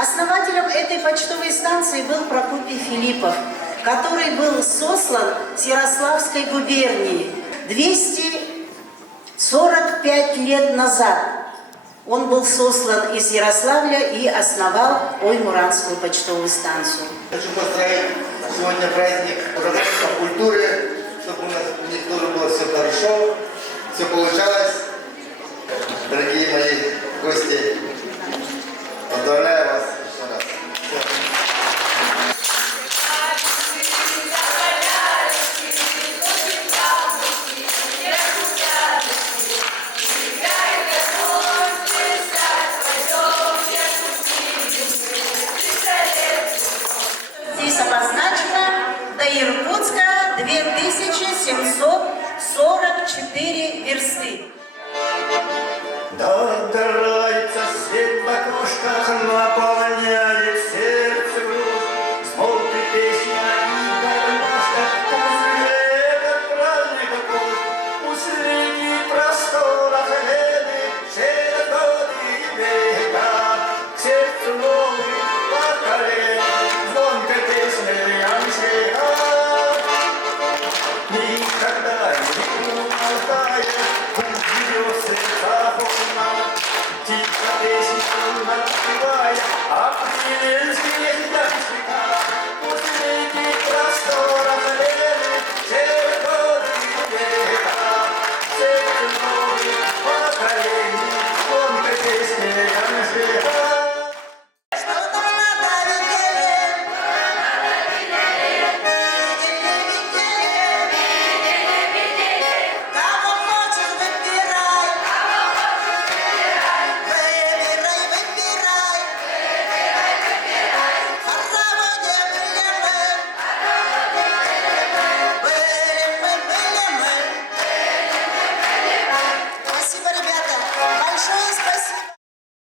Основателем этой почтовой станции был Прокопий Филиппов, который был сослан с Ярославской губернии 245 лет назад. Он был сослан из Ярославля и основал Ой-Муранскую почтовую станцию. Хочу поздравить сегодня праздник работников культуры, чтобы у нас тоже было все хорошо, все получалось. Дорогие мои гости, поздравляю вас еще раз. Здесь обозначено до Иркутска 2744 версты. Догорается свет в окошках на